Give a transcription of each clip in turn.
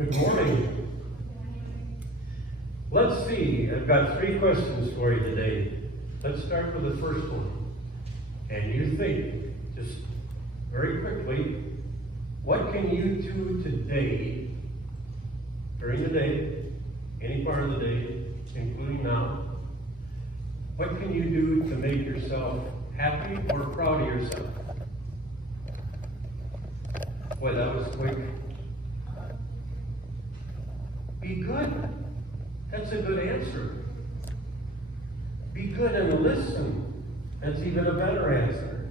Good morning. Let's see, I've got 3 questions for you today. Let's start with the first one. And you think, just very quickly, what can you do today, during the day, any part of the day, including now, what can you do to make yourself happy or proud of yourself? Boy, that was quick. Be good. That's a good answer. Be good and listen. That's even a better answer.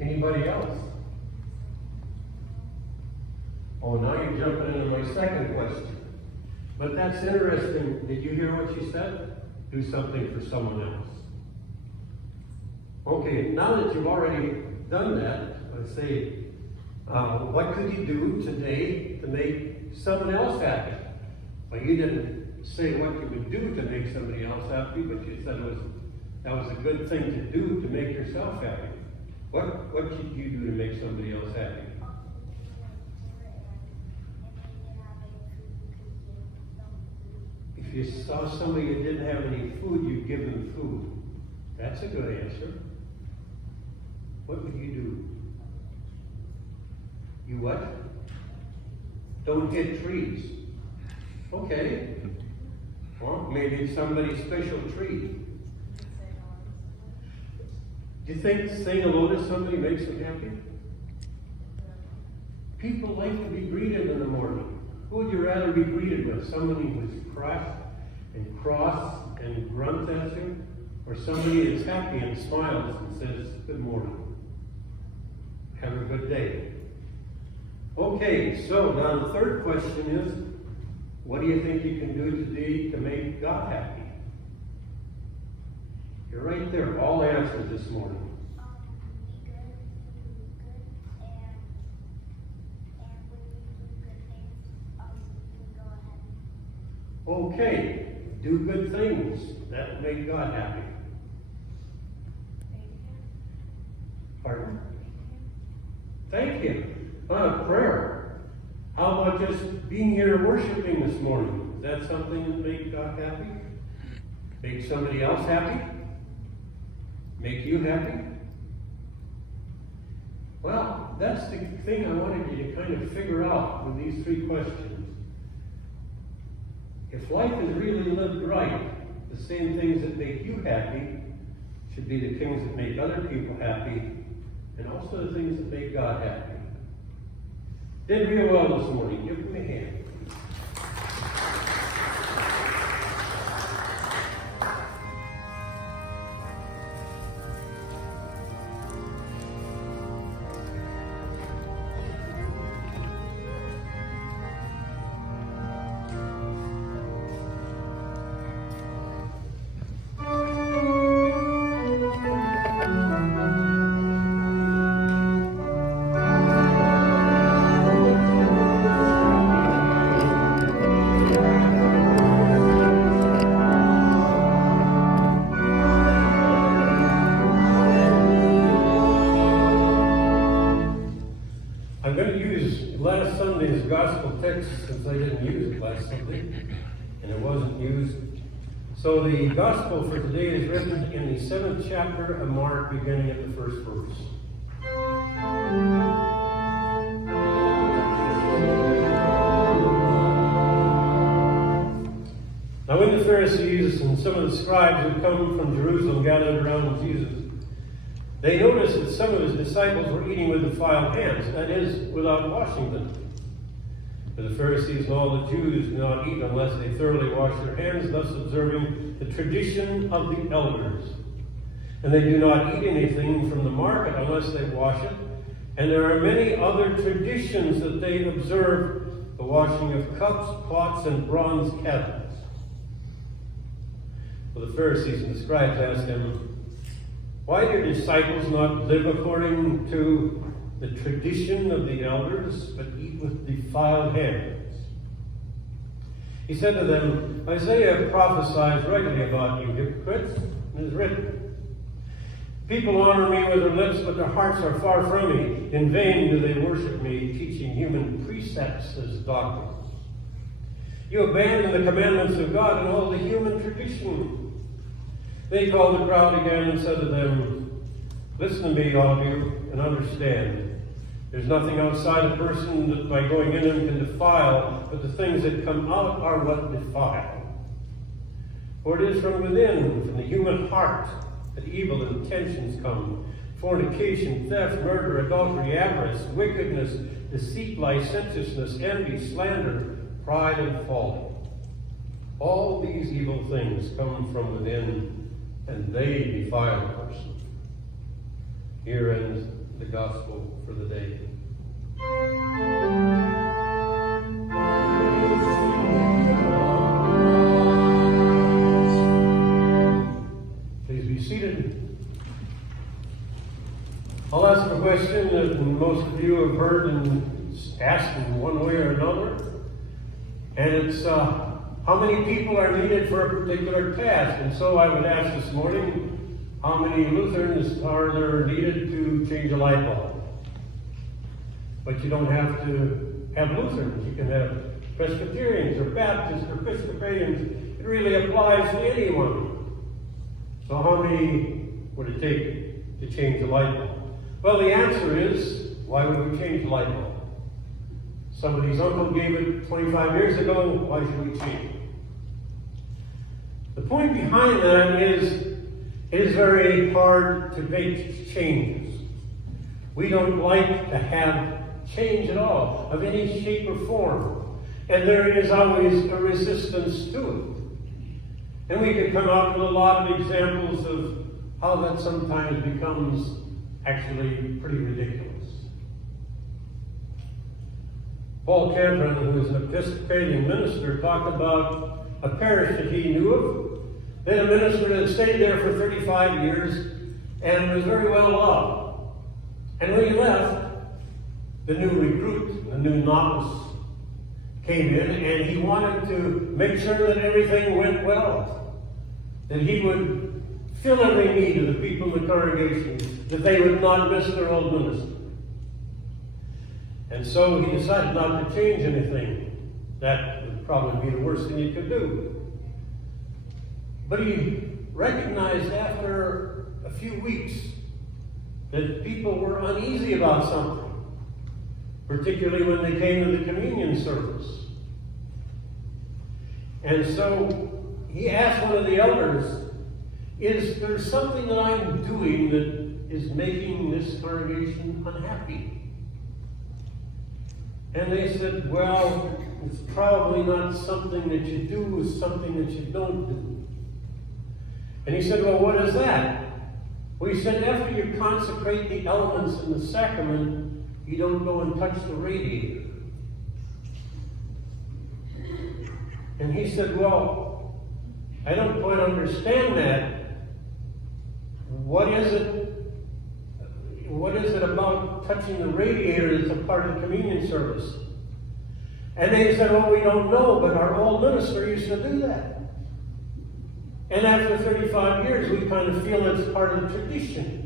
Anybody else? Oh, now you're jumping into my second question. But that's interesting. Did you hear what she said? Do something for someone else. Okay, now that you've already done that, let's say, what could you do today to make someone else happy? Well, you didn't say what you would do to make somebody else happy, but you said that was a good thing to do to make yourself happy. What could you do to make somebody else happy? If you saw somebody who didn't have any food, you'd give them food. That's a good answer. What would you do? You what? Don't hit trees. Okay. Well, maybe it's somebody's special tree. Do you think saying hello to somebody makes them happy? People like to be greeted in the morning. Who would you rather be greeted with? Somebody who's cross and grunts at you? Or somebody that's happy and smiles and says, good morning. Have a good day. Okay, so now the third question is, what do you think you can do today to make God happy? You're right there, all answers this morning. Okay, do good things that make God happy. Pardon? Thank you. Prayer. How about just being here worshiping this morning? Is that something that makes God happy? Make somebody else happy? Make you happy? Well, that's the thing I wanted you to kind of figure out with these 3 questions. If life is really lived right, the same things that make you happy should be the things that make other people happy, and also the things that make God happy. Did real well this morning. Give them a hand. I'm going to use last Sunday's gospel text since I didn't use it last Sunday, and it wasn't used. So the gospel for today is written in the 7th chapter of Mark, beginning at the 1st verse. Now when the Pharisees and some of the scribes who come from Jerusalem gathered around Jesus, they noticed that some of his disciples were eating with defiled hands, that is, without washing them. For the Pharisees and all the Jews do not eat unless they thoroughly wash their hands, thus observing the tradition of the elders. And they do not eat anything from the market unless they wash it. And there are many other traditions that they observe, the washing of cups, pots, and bronze kettles. So the Pharisees and the scribes asked him, why do your disciples not live according to the tradition of the elders, but eat with defiled hands? He said to them, Isaiah prophesies rightly about you hypocrites, and it is written, People honor me with their lips, but their hearts are far from me. In vain do they worship me, teaching human precepts as doctrines. You abandon the commandments of God and all the human tradition. They called the crowd again and said to them, listen to me, all of you, and understand. There's nothing outside a person that by going in him can defile, but the things that come out are what defile. For it is from within, from the human heart, that evil intentions come. Fornication, theft, murder, adultery, avarice, wickedness, deceit, licentiousness, envy, slander, pride, and folly. All these evil things come from within, and they defile a person. Here ends the gospel for the day. Please be seated. I'll ask a question that most of you have heard and asked in one way or another. And it's, how many people are needed for a particular task? And so I would ask this morning, how many Lutherans are there needed to change a light bulb? But you don't have to have Lutherans. You can have Presbyterians or Baptists or Episcopalians. It really applies to anyone. So how many would it take to change a light bulb? Well, the answer is, why would we change a light bulb? Somebody's uncle gave it 25 years ago, why should we change it? The point behind that is, it is very hard to make changes. We don't like to have change at all, of any shape or form. And there is always a resistance to it. And we could come out with a lot of examples of how that sometimes becomes actually pretty ridiculous. Paul Cantron, who was an Episcopalian minister, talked about a parish that he knew of. Then a minister that stayed there for 35 years and was very well loved. And when he left, the new recruit, the new novice, came in, and he wanted to make sure that everything went well, that he would fill every need of the people in the congregation, that they would not miss their old minister. And so he decided not to change anything. That would probably be the worst thing he could do. But he recognized after a few weeks that people were uneasy about something, particularly when they came to the communion service. And so he asked one of the elders, is there something that I'm doing that is making this congregation unhappy? And they said, well, it's probably not something that you do, it's something that you don't do. And he said, well, what is that? Well, he said, after you consecrate the elements in the sacrament, you don't go and touch the radiator. And he said, well, I don't quite understand that. What is it about touching the radiator that's a part of the communion service? And they said, well, we don't know, but our old minister used to do that. And after 35 years, we kind of feel it's part of the tradition.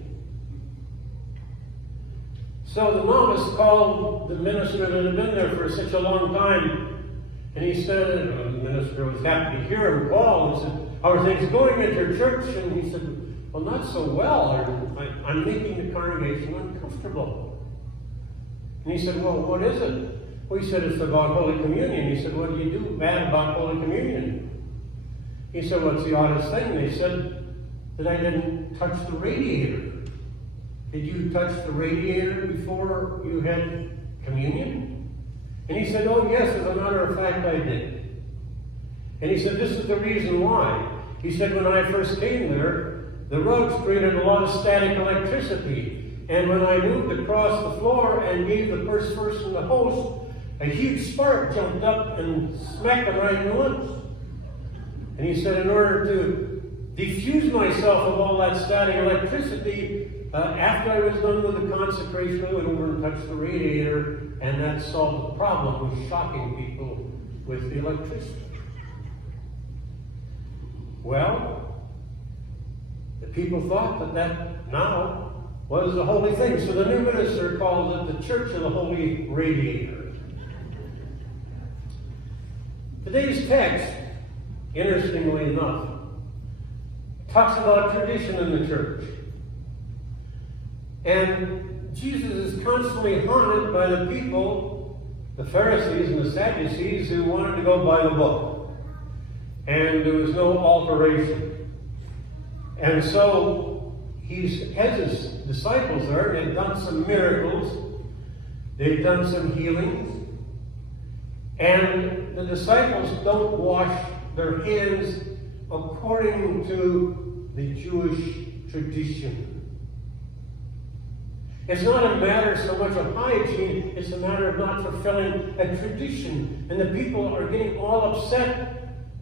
So the novice called the minister that had been there for such a long time, and he said, the minister was happy to hear him call, and said, how are things going at your church? And he said, well, not so well. I'm making the congregation uncomfortable. And he said, well, what is it? Well, he said, it's about Holy Communion. He said, what do you do bad about Holy Communion? He said, what's the oddest thing? They said that I didn't touch the radiator. Did you touch the radiator before you had communion? And he said, oh, yes, as a matter of fact, I did. And he said, this is the reason why. He said, when I first came there, the rugs created a lot of static electricity. And when I moved across the floor and gave the first person the host, a huge spark jumped up and smacked him right in the lips. And he said, in order to diffuse myself of all that static electricity, after I was done with the consecration, I went over and touched the radiator, and that solved the problem with shocking people with the electricity. Well, the people thought that that now was a holy thing. So the new minister calls it the Church of the Holy Radiator. Today's text, interestingly enough, talks about tradition in the church. And Jesus is constantly haunted by the people, the Pharisees and the Sadducees, who wanted to go by the book. And there was no alteration. And so he has his disciples there. They've done some miracles. They've done some healings. And the disciples don't wash their hands according to the Jewish tradition. It's not a matter so much of hygiene, it's a matter of not fulfilling a tradition. And the people are getting all upset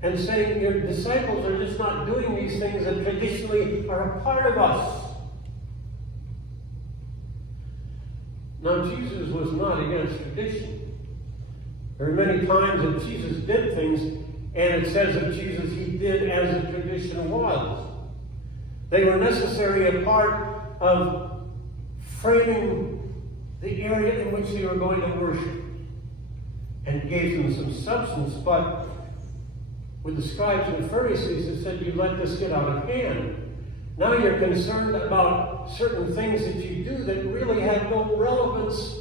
and saying, your disciples are just not doing these things that traditionally are a part of us. Now, Jesus was not against tradition. There are many times that Jesus did things, and it says of Jesus, he did as the tradition was. They were necessarily a part of framing the area in which they were going to worship, and gave them some substance. But with the scribes and Pharisees, it said, you let this get out of hand. Now you're concerned about certain things that you do that really have no relevance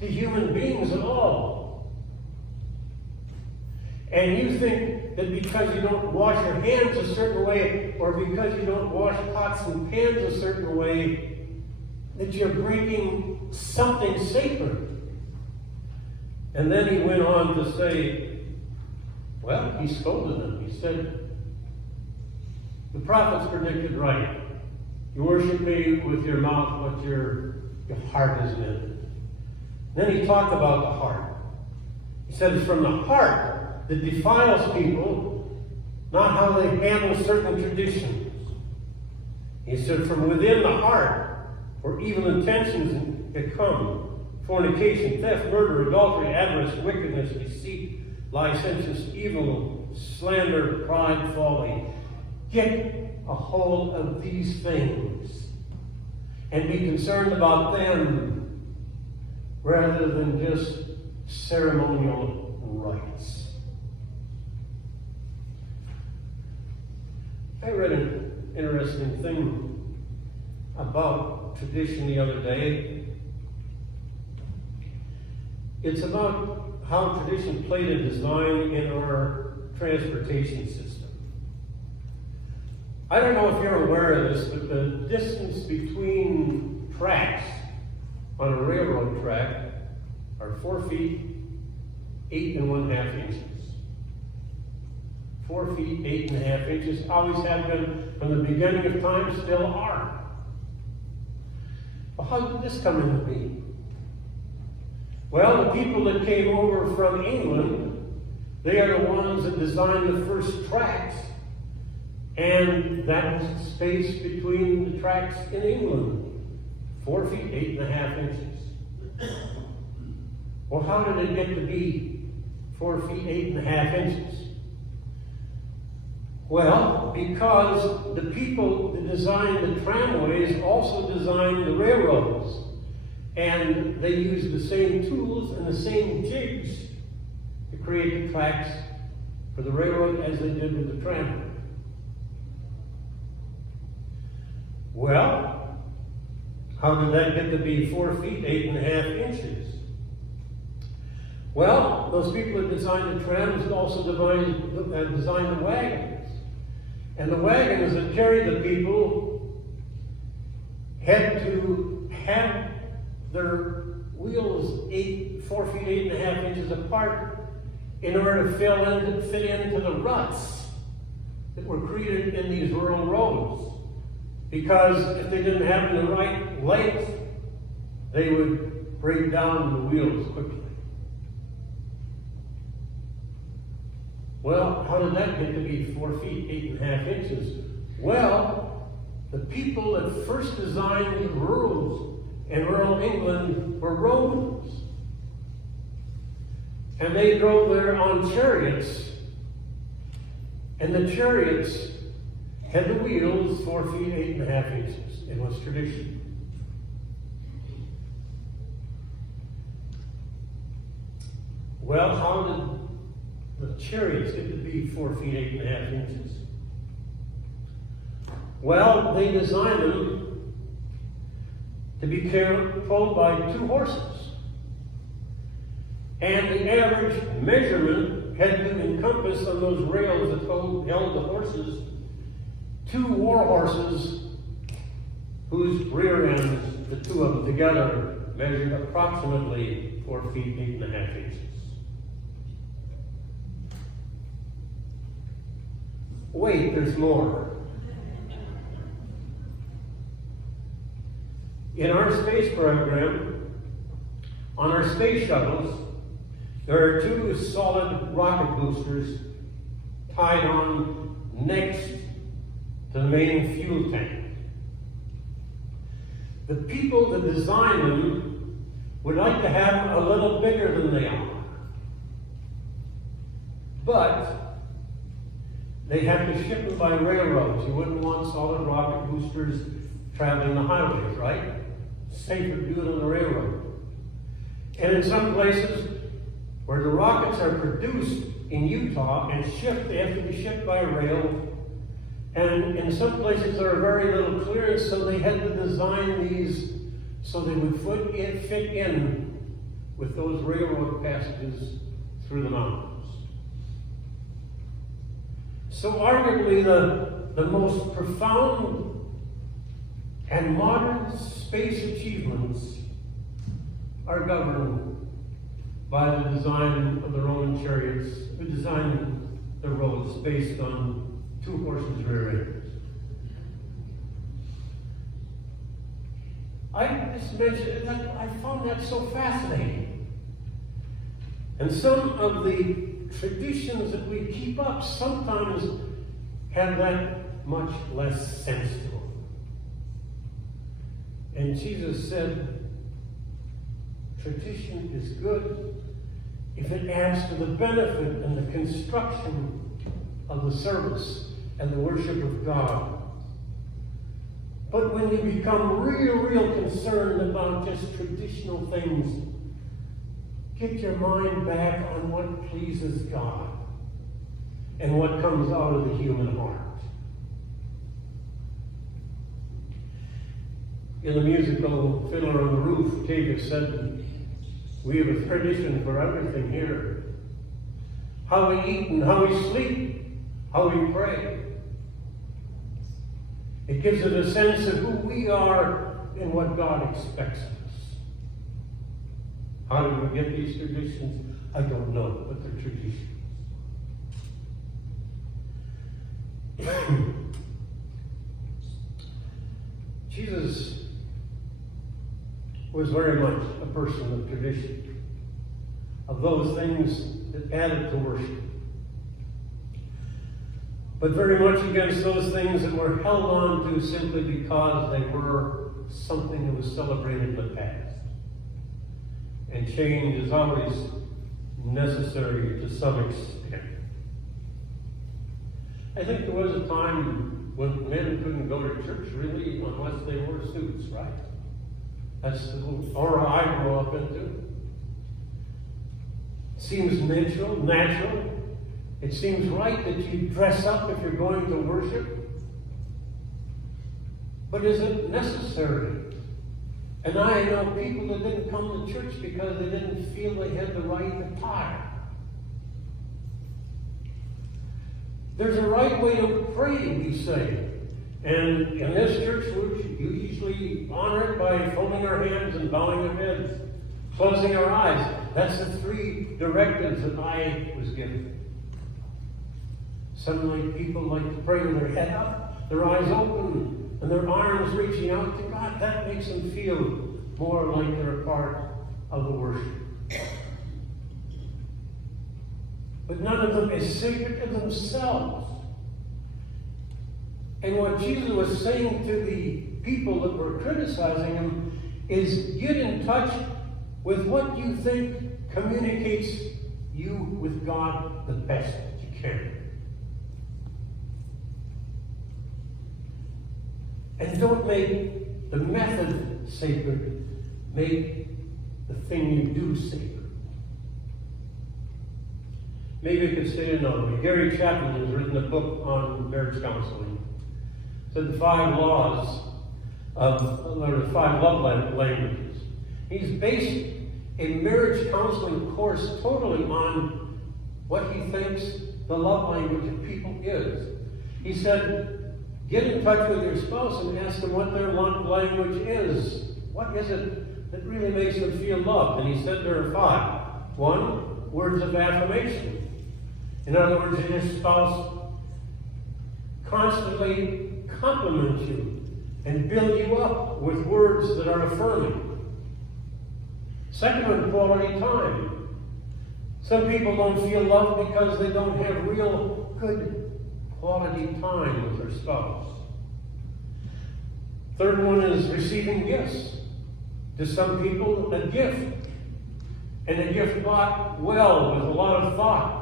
to human beings at all. And you think that because you don't wash your hands a certain way, or because you don't wash pots and pans a certain way, that you're breaking something sacred. And then he went on to say, well, he scolded them. He said, the prophets predicted right. You worship me with your mouth, but your heart isn't in it. Then he talked about the heart. He said it's from the heart that defiles people, not how they handle certain traditions. He said from within the heart, where evil intentions can come: fornication, theft, murder, adultery, avarice, wickedness, deceit, licentious, evil, slander, pride, folly. Get a hold of these things and be concerned about them rather than just ceremonial rites. I read an interesting thing about tradition the other day. It's about how tradition played a design in our transportation system. I don't know if you're aware of this, but the distance between tracks on a railroad track are 4 feet, 8 1/2 inches. 4 feet, 8 1/2 inches, always have been from the beginning of time, still are. Well, how did this come into being? Well, the people that came over from England, they are the ones that designed the first tracks. And that was the space between the tracks in England. 4 feet, 8 1/2 inches. Well, how did it get to be 4 feet, 8 1/2 inches? Well, because the people that designed the tramways also designed the railroads. And they used the same tools and the same jigs to create the tracks for the railroad as they did with the tramway. Well, how did that get to be 4 feet, 8 1/2 inches? Well, those people that designed the trams also designed the wagons. And the wagons that carried the people had to have their wheels 4 feet, 8 1/2 inches apart in order to fit into the ruts that were created in these rural roads. Because if they didn't have the right length, they would break down the wheels quickly. Well, how did that get to be 4 feet, 8 1/2 inches? Well, the people that first designed the roads in rural England were Romans. And they drove there on chariots. And the chariots had the wheels 4 feet 8.5 inches. It was tradition. Well, how did the chariots get to be 4 feet 8.5 inches? Well, they designed them to be pulled by 2 horses. And the average measurement had to encompass on those rails that held the horses 2 war horses whose rear ends, the 2 of them together, measured approximately 4 feet 8.5 inches. Wait, there's more. In our space program, on our space shuttles, there are 2 solid rocket boosters tied on next to the main fuel tank. The people that design them would like to have them a little bigger than they are. But they have to ship them by railroads. You wouldn't want solid rocket boosters traveling the highways, right? Safer to do it on the railroad. And in some places where the rockets are produced in Utah and shipped, they have to be shipped by rail. And in some places there are very little clearance, so they had to design these so they would fit in with those railroad passages through the mountains. So arguably the most profound and modern space achievements are governed by the design of the Roman chariots, who designed the roads based on 2 horses' rear ends. I just mentioned that I found that so fascinating. And some of the traditions that we keep up sometimes have that much less sense to them. And Jesus said, tradition is good if it adds to the benefit and the construction of the service and the worship of God. But when you become real concerned about just traditional things, get your mind back on what pleases God and what comes out of the human heart. In the musical Fiddler on the Roof, Tavia said, "We have a tradition for everything here. How we eat and how we sleep, how we pray. It gives it a sense of who we are and what God expects of us." How do we get these traditions? I don't know, but they're traditions. Jesus was very much a person of tradition, of those things that added to worship, but very much against those things that were held on to simply because they were something that was celebrated in the past. And change is always necessary to some extent. I think there was a time when men couldn't go to church really unless they wore suits, right? That's the aura I grew up into. Seems natural. It seems right that you dress up if you're going to worship. But is it necessary? And I know people that didn't come to church because they didn't feel they had the right attire. There's a right way to pray, we say. And in this church, you usually honor it by folding our hands and bowing our heads, closing our eyes. That's the 3 directives that I was given. Suddenly, people like to pray with their head up, their eyes open, and their arms reaching out to God. That makes them feel more like they're a part of the worship. But none of them is sacred to themselves. And what Jesus was saying to the people that were criticizing him is get in touch with what you think communicates you with God the best that you can. And don't make the method sacred. Make the thing you do sacred. Maybe I could say it another way. Gary Chapman has written a book on marriage counseling. Said the 5 laws or the 5 love languages. He's based a marriage counseling course totally on what he thinks the love language of people is. He said, get in touch with your spouse and ask them what their love language is. What is it that really makes them feel loved? And he said there are 5. 1, words of affirmation. In other words, your spouse constantly compliments you and build you up with words that are affirming. Second one, quality time. Some people don't feel loved because they don't have real good quality time with their spouse. Third one is receiving gifts. To some people, a gift. And a gift bought well with a lot of thought,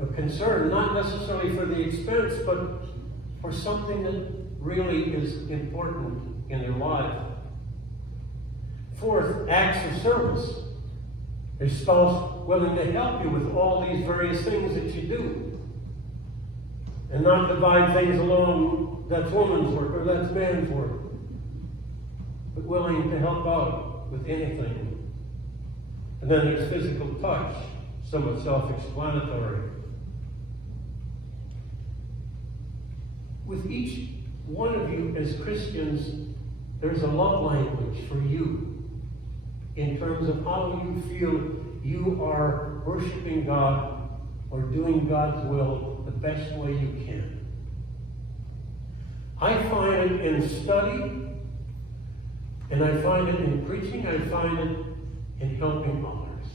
of concern, not necessarily for the expense, but for something that really is important in their life. Fourth, acts of service. Your spouse willing to help you with all these various things that you do. And not divide things alone, that's woman's work or that's man's work. But willing to help out with anything. And then there's physical touch, somewhat self-explanatory. With each one of you as Christians, there's a love language for you in terms of how you feel you are worshiping God or doing God's will the best way you can. I find it in study, and I find it in preaching, I find it in helping others.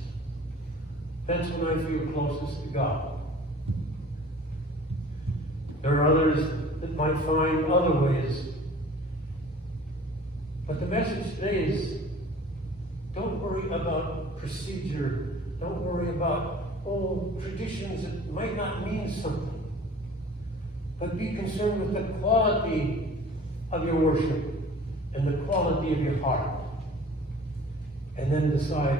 That's when I feel closest to God. There are others that might find other ways. But the message today is, don't worry about procedure. Don't worry about, traditions that might not mean something. But be concerned with the quality of your worship and the quality of your heart. And then decide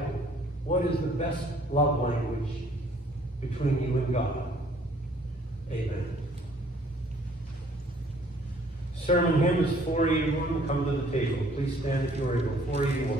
what is the best love language between you and God. Amen. Sermon hymn is 481. Come to the table. Please stand if you are able. 481.